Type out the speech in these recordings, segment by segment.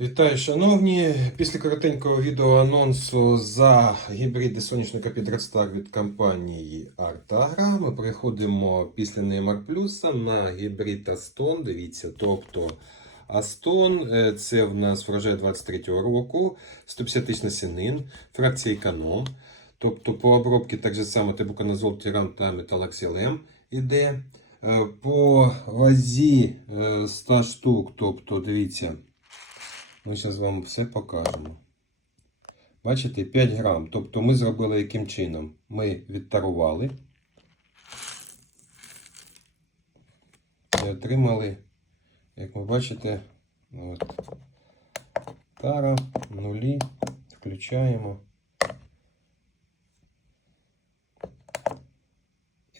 Вітаю, шановні! Після коротенького відеоанонсу за гібриди соняшника під Redstart від компанії Артагра ми переходимо після Neymar Plus на гібрид Aston. Дивіться, тобто Aston е, це в нас врожай 23-го року, 150 тисяч насінин, фракція економ. Тобто по обробці так же само тебуканазол, тиран та металаксилем іде. Е, По вазі е, 100 штук, тобто дивіться. Ми зараз вам все покажемо. Бачите, 5 грам. Тобто ми зробили яким чином? Ми відтарували і отримали, як ви бачите, от, тара, нулі, включаємо.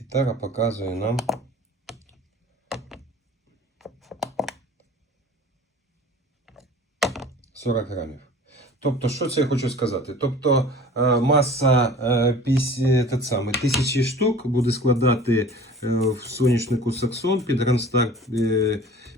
І тара показує нам – 40 грамів. Тобто, що це я хочу сказати? Тобто е, маса е, піс- те саме, тисячі штук буде складати е, в соняшнику Саксон під Гранстар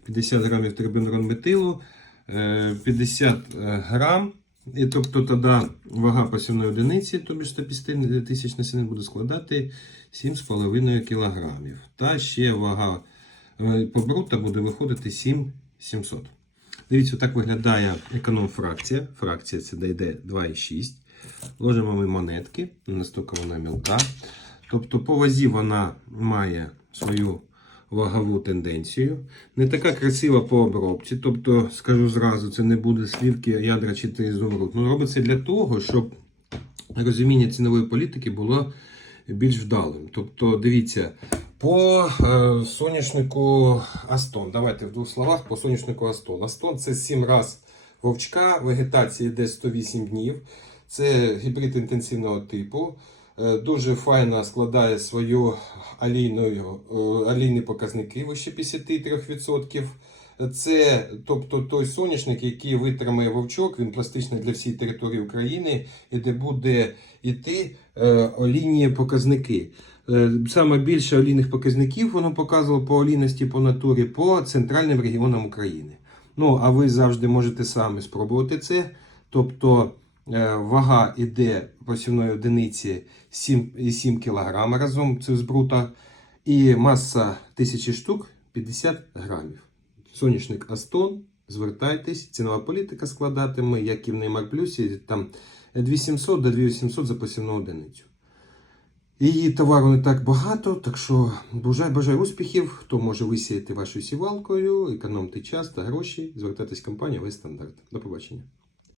50 грамів трибенронметилу, е, 50 грам. І тобто тоді вага посівної одиниці, тобі 150 тисяч насінин буде складати 7,5 кілограмів. Та ще вага е, по брута буде виходити 7700. Дивіться, так виглядає економ-фракція. Фракція це йде 2,6. Ложимо ми монетки, настільки вона мілка. Тобто по вазі вона має свою вагову тенденцію. Не така красива по обробці. Тобто, скажу зразу, це не буде слівки ядра чи ізумруд. Ну, робиться для того, щоб розуміння цінової політики було більш вдалим. Тобто, дивіться, по е, соняшнику Астон. Давайте в двох словах по соняшнику Астон. Астон це 7 раз вовчка, вегетація йде 108 днів. Це гібрид інтенсивного типу. Е, Дуже файно складає свою алійну, е, алійні показники вище 53%. Це тобто той соняшник, який витримає вовчок, він пластичний для всієї території України, і де буде йти е, олійні показники. Е, Саме більше олійних показників воно показувало по олійності по натурі по центральним регіонам України. Ну, а ви завжди можете самі спробувати це. Тобто е, вага іде посівної одиниці 7,7 кг разом це з брута, і маса 1000 штук 50 грамів. Соняшник Астон, звертайтесь, цінова політика складатиме, як і в Неймар Плюсі, там 2700 до 2800 за посівну одиницю. Її товару не так багато, так що бажаю, бажаю успіхів. Хто може висіяти вашою сівалкою, економити час та гроші, звертайтесь в компанію Весь Стандарт. До побачення.